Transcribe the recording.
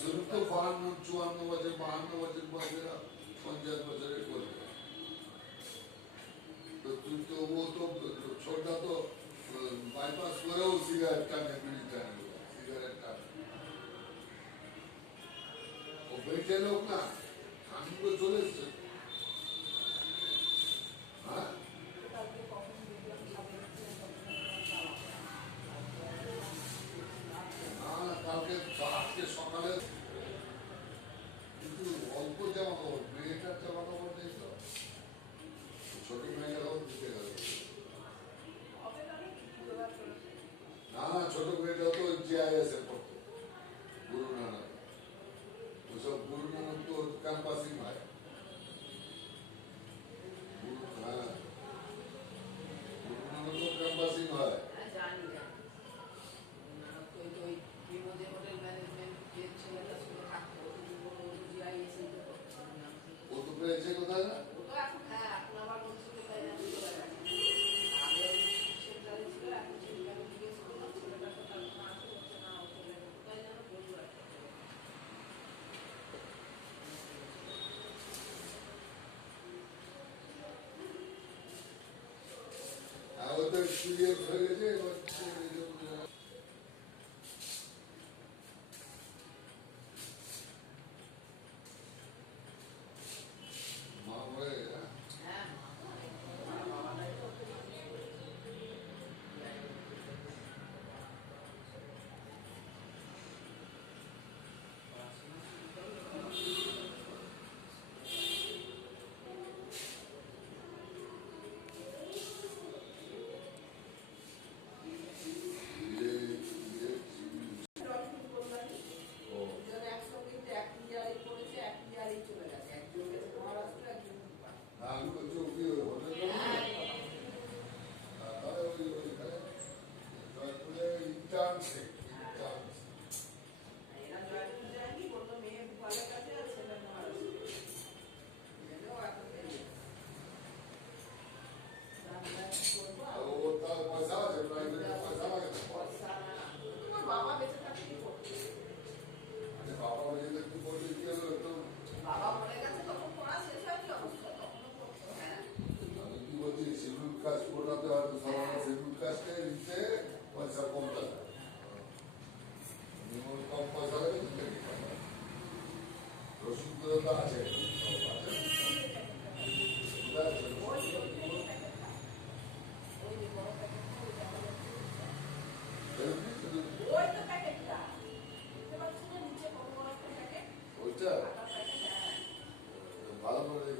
শুরু তো 52 বছর 52 বছর বয়সেরা 50 বছরের করবে। তো তুই তো ও তো ছোটটা তো বাইপাস করেও সিগারেট টানে, বিড়ি টানে, সিগারেট টানে। ও বেঁচে লোক না, আনন্দ চলে এসছে। হ্যাঁ না কালকে আজকে সকালে কিন্তু অল্প জামা কাপড়, মেয়েটার জামা কাপড় নেই তো, ছোট মেয়েটা দিতে গেল। না না ছোট মেয়েটা তো জিআইএস এ পড়তো, গুরু নানক। ওসব গুরু নানক তো ক্যাম্পাসিং হয়। হ্যাঁ গুরু নানক তো ক্যাম্পাসিং হয়। ও তো পেয়েছে কোথায় না? ওদের সিরিয়াস হয়ে গেছে এবার। মা হয়ে শিডিউল কাস্ট কোটাতে হয়তো সাধারণ শিডিউল কাস্টে দিতে পয়সা কম লাগে, কম পয়সা লাগে। রসুন তো আছে ওইটা ভালো করে